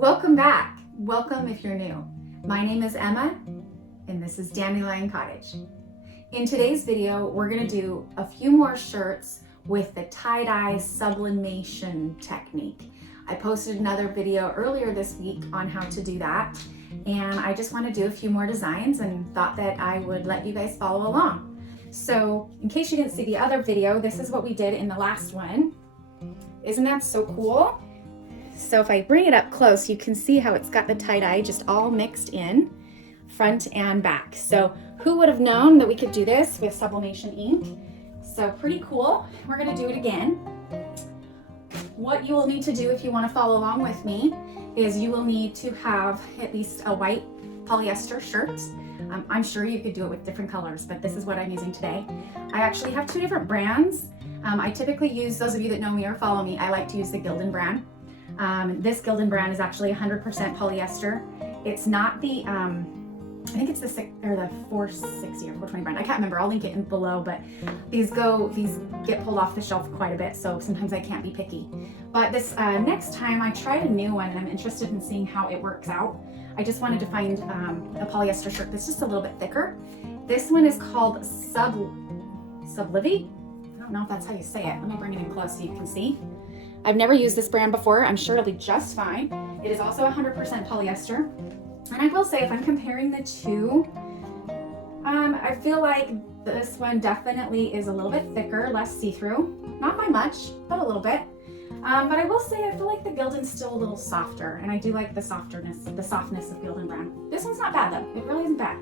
Welcome back. Welcome if you're new. My name is Emma and this is Dandelion Cottage. In today's video, we're going to do a few more shirts with the Tie Dye Sublimation Technique. I posted another video earlier this week on how to do that, and I just want to do a few more designs and thought that I would let you guys follow along. So in case you didn't see the other video, this is what we did in the last one. Isn't that so cool? So if I bring it up close, you can see how it's got the tie-dye just all mixed in, front and back. So who would have known that we could do this with Sublimation Ink? So pretty cool. We're gonna do it again. What you will need to do if you want to follow along with me is you will need to have at least a white polyester shirt. I'm sure you could do it with different colors, but this is what I'm using today. I actually have two different brands. I typically use, those of you that know me or follow me, I like to use the Gilden brand. This Gilden brand is actually 100% polyester. It's not the, I think it's the 460 or 420 brand. I can't remember. I'll link it in below, but these get pulled off the shelf quite a bit, so sometimes I can't be picky. But this next time I tried a new one and I'm interested in seeing how it works out. I just wanted to find a polyester shirt that's just a little bit thicker. This one is called Sublivie. I don't know if that's how you say it. Let me bring it in close so you can see. I've never used this brand before. I'm sure it'll be just fine. It is also 100% polyester. And I will say, if I'm comparing the two, I feel like this one definitely is a little bit thicker, less see-through. Not by much, but a little bit. But I will say I feel like the Gilden's still a little softer, and I do like the softness of Gilden brand. This one's not bad though. It really isn't bad.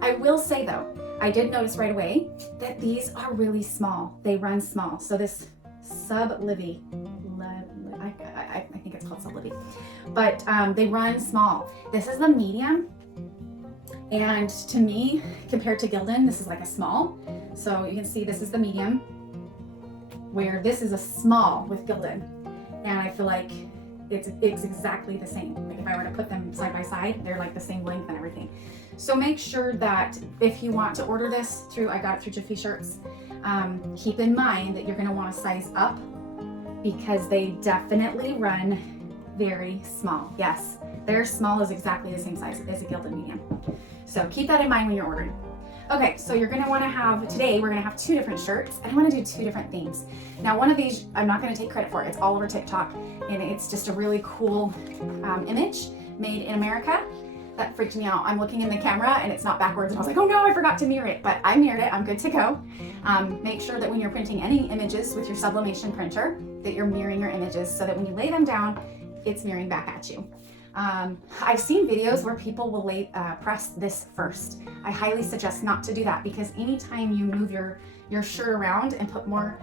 I will say though, I did notice right away that these are really small. They run small. So this Sublivie, I think it's called Sublivie, but they run small. This is the medium, and to me, compared to Gilden, this is like a small. So you can see this is the medium, where this is a small with Gilden, and I feel like it's exactly the same. Like if I were to put them side by side, they're like the same length and everything. So make sure that if you want to order this through, I got it through Jiffy Shirts, keep in mind that you're going to want to size up, because they definitely run very small. Yes, their small is exactly the same size as a Gilden medium. So keep that in mind when you're ordering. Okay, so you're gonna wanna have, today we're gonna have two different shirts, and I wanna do two different themes. Now one of these, I'm not gonna take credit for it. It's all over TikTok, and it's just a really cool image made in America. That freaked me out. I'm looking in the camera and it's not backwards, and I was like, oh no, I forgot to mirror it, but I mirrored it, I'm good to go. Make sure that when you're printing any images with your sublimation printer, that you're mirroring your images so that when you lay them down, it's mirroring back at you. I've seen videos where people will press this first. I highly suggest not to do that, because anytime you move your shirt around and put more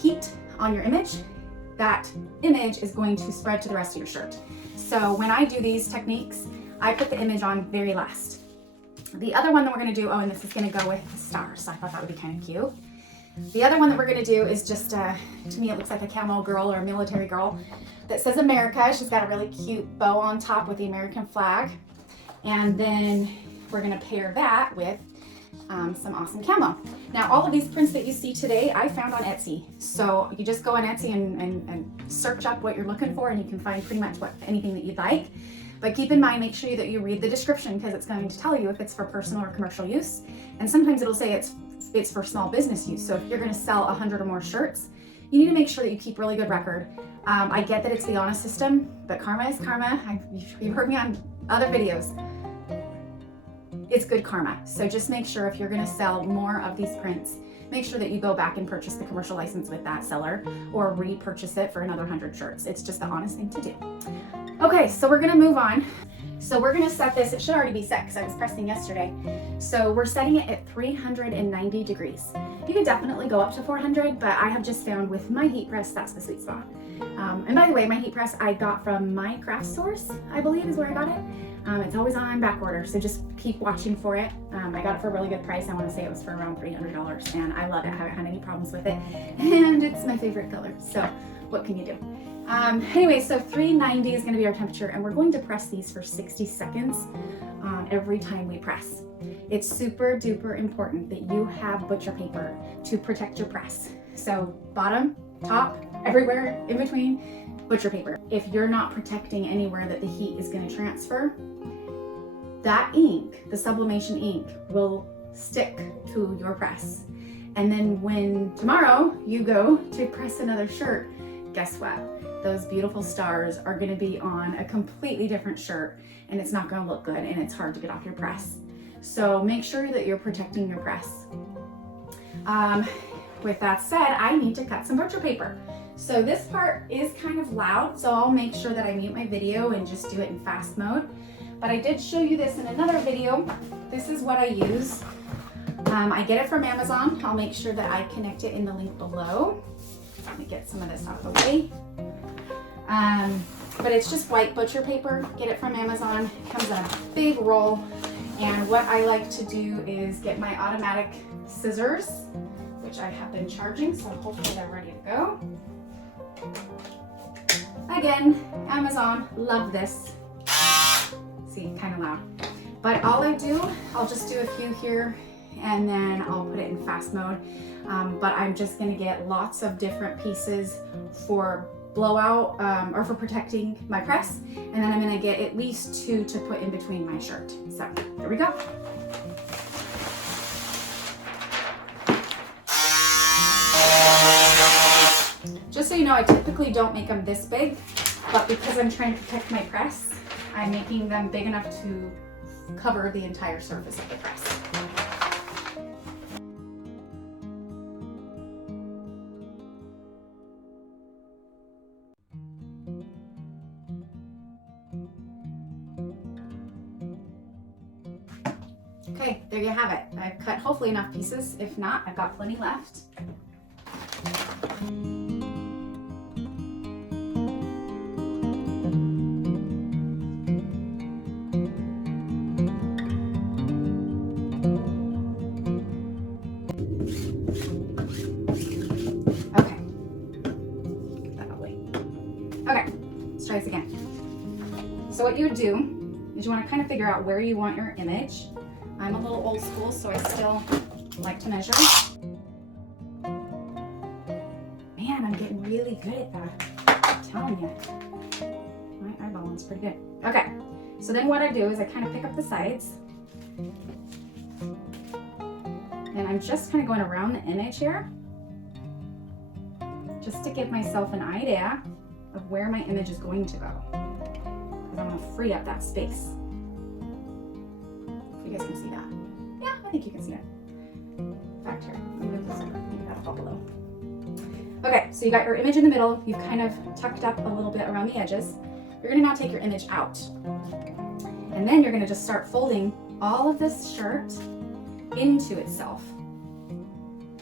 heat on your image, that image is going to spread to the rest of your shirt. So when I do these techniques, I put the image on very last. The other one that we're gonna do, oh, and this is gonna go with the stars, so I thought that would be kind of cute. The other one that we're gonna do is just, to me it looks like a camo girl or a military girl that says America. She's got a really cute bow on top with the American flag. And then we're gonna pair that with some awesome camo. Now all of these prints that you see today, I found on Etsy. So you just go on Etsy and search up what you're looking for, and you can find pretty much anything that you'd like. But keep in mind, make sure that you read the description, because it's going to tell you if it's for personal or commercial use. And sometimes it'll say it's for small business use. So if you're gonna sell 100 or more shirts, you need to make sure that you keep really good record. I get that it's the honor system, but karma is karma. You've heard me on other videos. It's good karma. So just make sure if you're gonna sell more of these prints, make sure that you go back and purchase the commercial license with that seller, or repurchase it for another 100 shirts. It's just the honest thing to do. Okay, so we're gonna move on. So we're gonna set this, it should already be set because I was pressing yesterday. So we're setting it at 390 degrees. You can definitely go up to 400, but I have just found with my heat press, that's the sweet spot. And by the way, my heat press I got from my craft source, I believe is where I got it. It's always on back order, so just keep watching for it. I got it for a really good price. I wanna say it was for around $300, and I love it. I haven't had any problems with it. And it's my favorite color, so what can you do? Anyway, so 390 is going to be our temperature, and we're going to press these for 60 seconds every time we press. It's super duper important that you have butcher paper to protect your press. So bottom, top, everywhere in between, butcher paper. If you're not protecting anywhere that the heat is going to transfer, that ink, the sublimation ink, will stick to your press. And then when tomorrow you go to press another shirt, guess what? Those beautiful stars are going to be on a completely different shirt, and it's not going to look good, and it's hard to get off your press. So make sure that you're protecting your press. With that said, I need to cut some butcher paper. So this part is kind of loud, so I'll make sure that I mute my video and just do it in fast mode. But I did show you this in another video. This is what I use. I get it from Amazon. I'll make sure that I connect it in the link below. Let me get some of this out of the way. But it's just white butcher paper. Get it from Amazon. It comes in a big roll. And what I like to do is get my automatic scissors, which I have been charging, so hopefully they're ready to go. Again, Amazon, love this. See, kind of loud. But all I do, I'll just do a few here, and then I'll put it in fast mode. But I'm just gonna get lots of different pieces for blowout or for protecting my press, and then I'm gonna get at least 2 to put in between my shirt. So there we go. Just so you know, I typically don't make them this big, but because I'm trying to protect my press, I'm making them big enough to cover the entire surface of the press. Okay, there you have it. I've cut hopefully enough pieces. If not, I've got plenty left. Okay. That'll wait. Okay, let's try this again. So what you would do is you want to kind of figure out where you want your image. I'm a little old school, so I still like to measure. Man, I'm getting really good at that. I'm telling you. My eyeball one's pretty good. Okay, so then what I do is I kind of pick up the sides. And I'm just kind of going around the image here, just to give myself an idea of where my image is going to go. Because I want to free up that space. You guys can see that. Yeah, I think you can see it. Back here. Move this over. Maybe that'll help a little. Okay, so you got your image in the middle. You've kind of tucked up a little bit around the edges. You're gonna now take your image out. And then you're gonna just start folding all of this shirt into itself.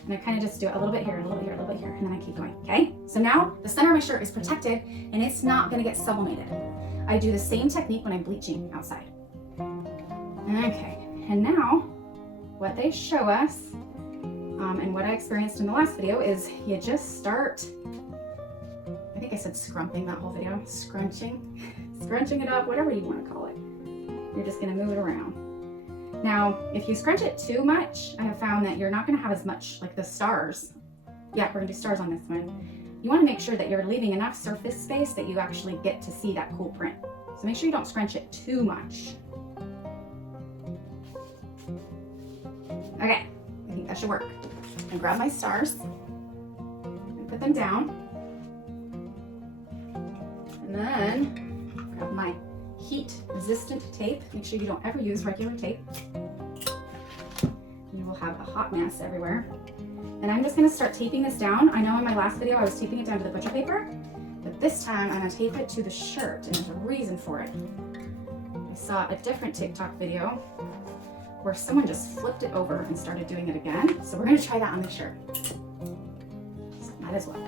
And I kind of just do it a little bit here, a little bit here, a little bit here, and then I keep going, okay? So now the center of my shirt is protected and it's not gonna get sublimated. I do the same technique when I'm bleaching outside. Okay, and now what they show us, and what I experienced in the last video, is you just start, I think I said scrumping that whole video, scrunching it up, whatever you want to call it. You're just going to move it around. Now, if you scrunch it too much, I have found that you're not going to have as much, like the stars. Yeah, we're going to do stars on this one. You want to make sure that you're leaving enough surface space that you actually get to see that cool print. So make sure you don't scrunch it too much. Okay, I think that should work. I grab my stars and put them down. And then grab my heat resistant tape. Make sure you don't ever use regular tape. You will have a hot mess everywhere. And I'm just gonna start taping this down. I know in my last video I was taping it down to the butcher paper, but this time I'm gonna tape it to the shirt, and there's a reason for it. I saw a different TikTok video where someone just flipped it over and started doing it again. So we're gonna try that on the shirt. So might as well.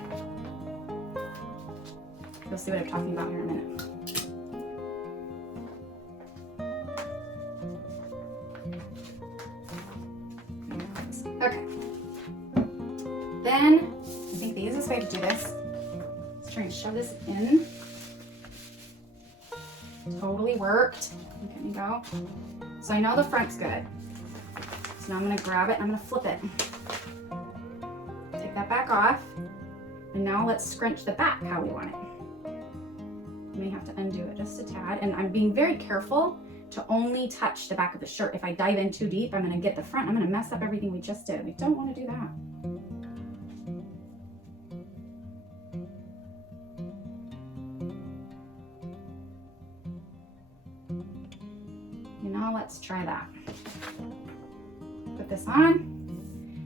You'll see what I'm talking about here in a minute. Okay. Then, I think the easiest way to do this is try and shove this in. Totally worked. Look at me go. So I know the front's good. So now I'm gonna grab it and I'm gonna flip it. Take that back off. And now let's scrunch the back how we want it. You may have to undo it just a tad. And I'm being very careful to only touch the back of the shirt. If I dive in too deep, I'm gonna get the front. I'm gonna mess up everything we just did. We don't wanna do that. And now let's try that. Put this on.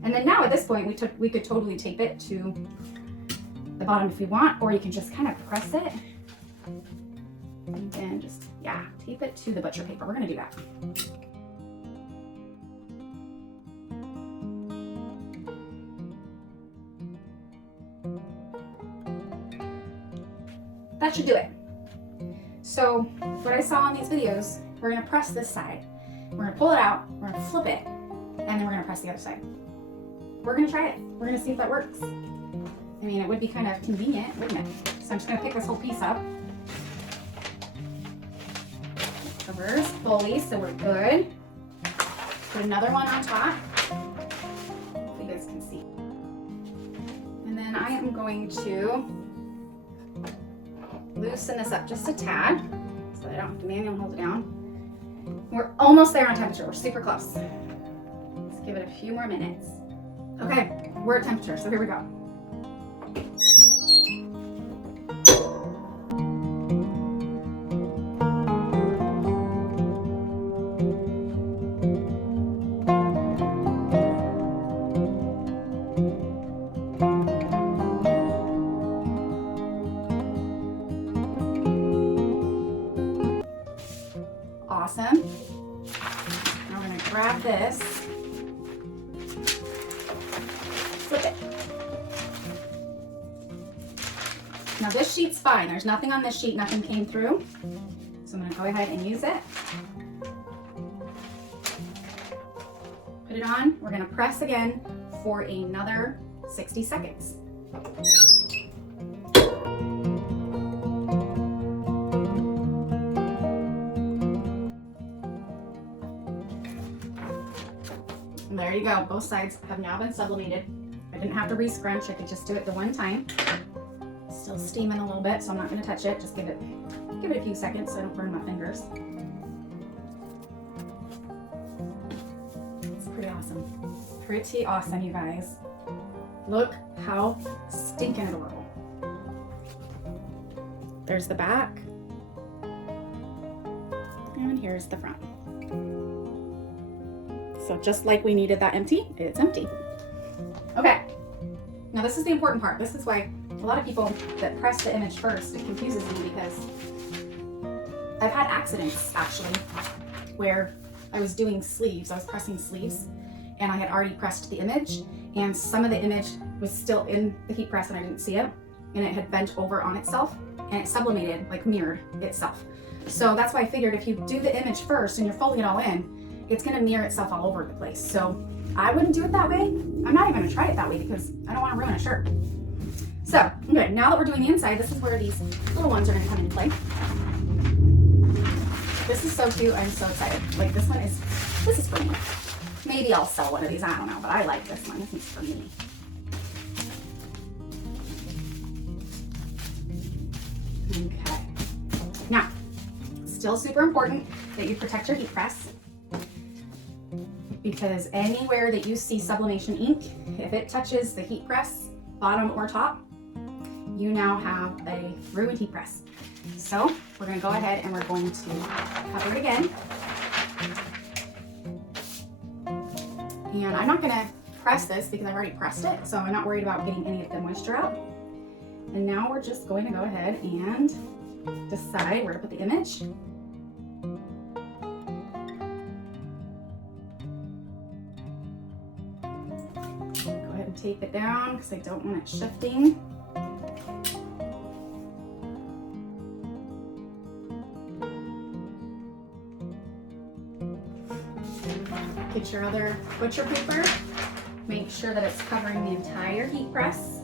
And then now at this point, we could totally tape it to the bottom if we want, or you can just kind of press it and then just, yeah, tape it to the butcher paper. We're gonna do that. That should do it. So what I saw on these videos, we're gonna press this side. We're gonna pull it out, we're gonna flip it, and then we're gonna press the other side. We're gonna try it. We're gonna see if that works. I mean, it would be kind of convenient, wouldn't it? So I'm just gonna pick this whole piece up. It covers fully, so we're good. Put another one on top. Hopefully you guys can see. And then I am going to loosen this up just a tad so that I don't have to manually hold it down. We're almost there on temperature. We're super close. Let's give it a few more minutes. Okay, we're at temperature, so here we go. Awesome. Now we're going to grab this, flip it. Now this sheet's fine. There's nothing on this sheet, nothing came through. So I'm going to go ahead and use it. Put it on. We're going to press again for another 60 seconds. And there you go. Both sides have now been sublimated. I didn't have to re-scrunch. I could just do it the one time. Still steaming a little bit, so I'm not going to touch it. Just give it a few seconds so I don't burn my fingers. It's pretty awesome. Pretty awesome, you guys. Look how stinking adorable. There's the back. And here's the front. So just like we needed that empty, it's empty. Okay, now this is the important part. This is why a lot of people that press the image first, it confuses me because I've had accidents actually where I was doing sleeves, I was pressing sleeves and I had already pressed the image and some of the image was still in the heat press and I didn't see it and it had bent over on itself and it sublimated, like mirrored itself. So that's why I figured if you do the image first and you're folding it all in, it's gonna mirror itself all over the place. So I wouldn't do it that way. I'm not even gonna try it that way because I don't wanna ruin a shirt. So, okay, now that we're doing the inside, this is where these little ones are gonna come into play. This is so cute, I'm so excited. Like this is for me. Maybe I'll sell one of these, I don't know, but I like this one, this is for me. Okay, now, still super important that you protect your heat press because anywhere that you see sublimation ink, if it touches the heat press, bottom or top, you now have a ruined heat press. So we're going to go ahead and we're going to cover it again. And I'm not going to press this because I've already pressed it, so I'm not worried about getting any of the moisture out. And now we're just going to go ahead and decide where to put the image. Go ahead and tape it down because I don't want it shifting. Get your other butcher paper. Make sure that it's covering the entire heat press.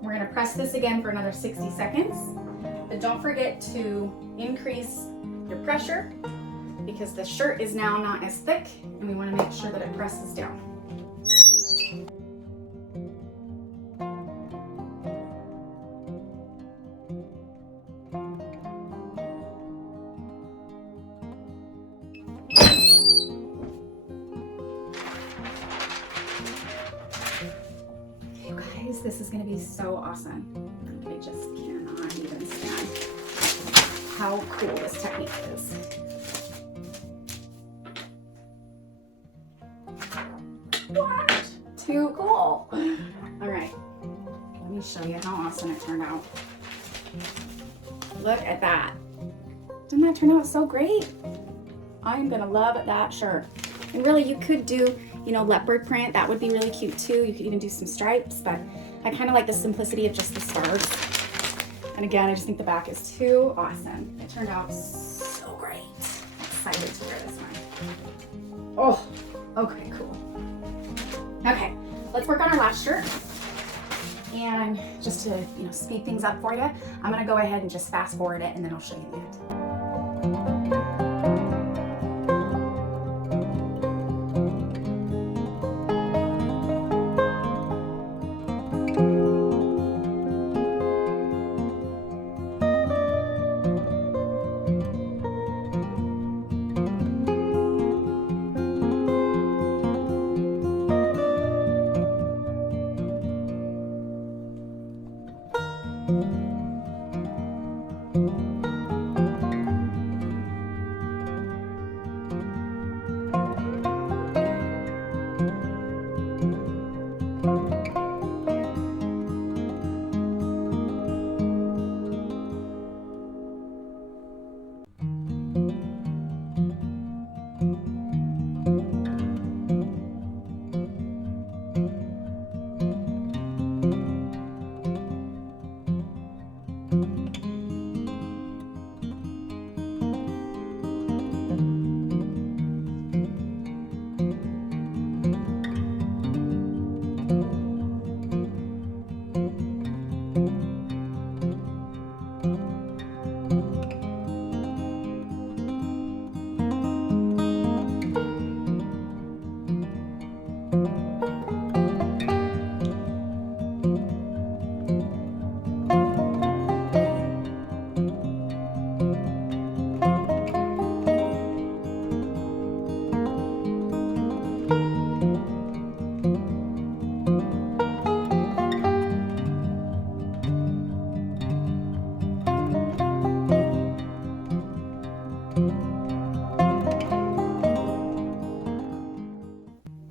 We're going to press this again for another 60 seconds. But don't forget to increase your pressure because the shirt is now not as thick and we want to make sure that it presses down. This is gonna be so awesome. I just cannot even stand how cool this technique is. What? Too cool. All right, let me show you how awesome it turned out. Look at that. Didn't that turn out so great? I'm gonna love that shirt. And really, you could do, you know, leopard print. That would be really cute too. You could even do some stripes, but I kind of like the simplicity of just the stars. And again, I just think the back is too awesome. It turned out so great. I'm excited to wear this one. Oh, okay, cool. Okay, let's work on our last shirt. And just to, you know, speed things up for you, I'm gonna go ahead and just fast forward it and then I'll show you the end.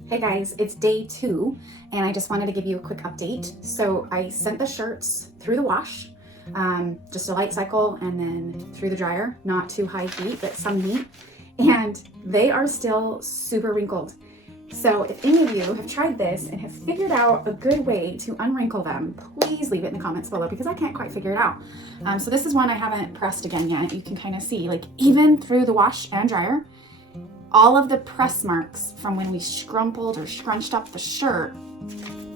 Hey guys, it's day 2 and I just wanted to give you a quick update. So I sent the shirts through the wash, just a light cycle, and then through the dryer, not too high heat, but some heat, and they are still super wrinkled. So if any of you have tried this and have figured out a good way to unwrinkle them, please leave it in the comments below because I can't quite figure it out. So this is one I haven't pressed again yet. You can kind of see, like, even through the wash and dryer, all of the press marks from when we scrumpled or scrunched up the shirt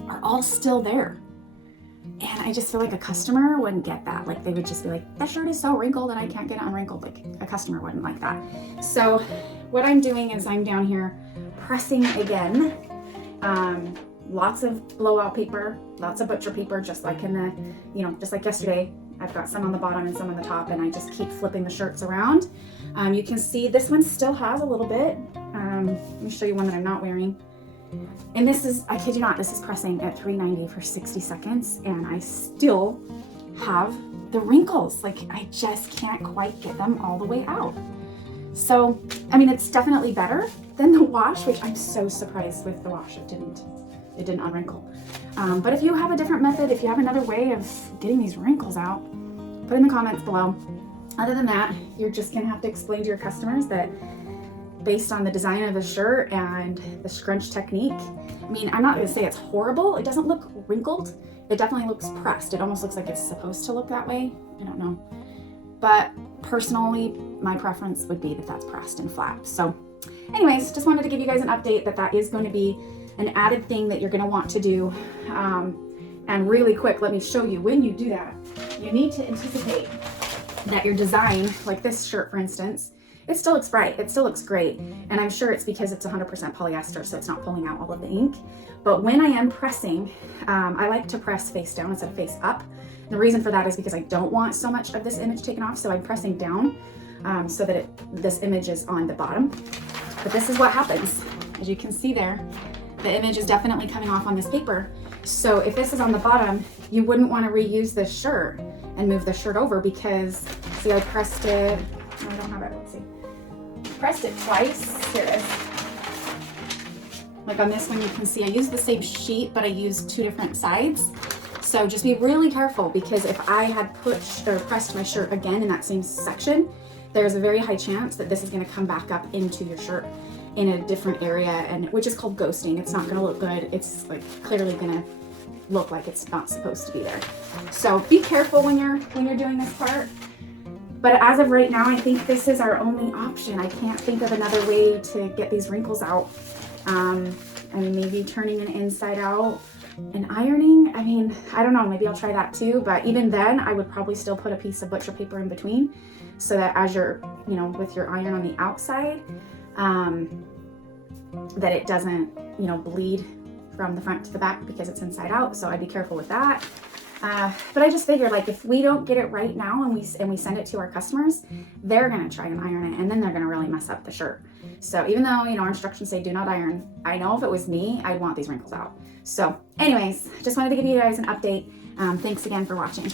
are all still there. And I just feel like a customer wouldn't get that. Like, they would just be like, that shirt is so wrinkled and I can't get it unwrinkled. Like, a customer wouldn't like that. So what I'm doing is I'm down here pressing again. Lots of blowout paper, lots of butcher paper, just like in the, you know, just like yesterday. I've got some on the bottom and some on the top, and I just keep flipping the shirts around. You can see this one still has a little bit. Let me show you one that I'm not wearing. And this is, I kid you not, this is pressing at 390 for 60 seconds, and I still have the wrinkles. Like, I just can't quite get them all the way out. So, I mean, it's definitely better than the wash, which I'm so surprised with the wash. It didn't unwrinkle. But if you have a different method, if you have another way of getting these wrinkles out, put in the comments below. Other than that, you're just gonna have to explain to your customers that based on the design of the shirt and the scrunch technique, I mean, I'm not gonna say it's horrible. It doesn't look wrinkled. It definitely looks pressed. It almost looks like it's supposed to look that way. I don't know. But personally, my preference would be that that's pressed and flat. So anyways, just wanted to give you guys an update that that is going to be an added thing that you're going to want to do. And really quick, let me show you, when you do that, you need to anticipate that your design, like this shirt for instance, it still looks bright, it still looks great, and I'm sure it's because it's 100% polyester, so it's not pulling out all of the ink. But when I am pressing, I like to press face down instead of face up. The reason for that is because I don't want so much of this image taken off, so I'm pressing down so that this image is on the bottom. But this is what happens. As you can see there, the image is definitely coming off on this paper. So if this is on the bottom, you wouldn't want to reuse this shirt and move the shirt over because, see, I pressed it, no, I don't have it, let's see. Pressed it twice, here it is. Like on this one, you can see I used the same sheet, but I used 2 different sides. So just be really careful, because if I had pushed or pressed my shirt again in that same section, there's a very high chance that this is going to come back up into your shirt in a different area, and which is called ghosting. It's not going to look good. It's like clearly going to look like it's not supposed to be there. So be careful when you're doing this part. But as of right now, I think this is our only option. I can't think of another way to get these wrinkles out. I mean, maybe turning it inside out and ironing. I mean, I don't know, maybe I'll try that too. But even then, I would probably still put a piece of butcher paper in between, so that as you're, you know, with your iron on the outside, that it doesn't, you know, bleed from the front to the back because it's inside out. So I'd be careful with that. But I just figured, like, if we don't get it right now and we send it to our customers, they're gonna try and iron it, and then they're gonna really mess up the shirt. So even though, you know, our instructions say do not iron, I know if it was me, I'd want these wrinkles out. So anyways, just wanted to give you guys an update. Thanks again for watching.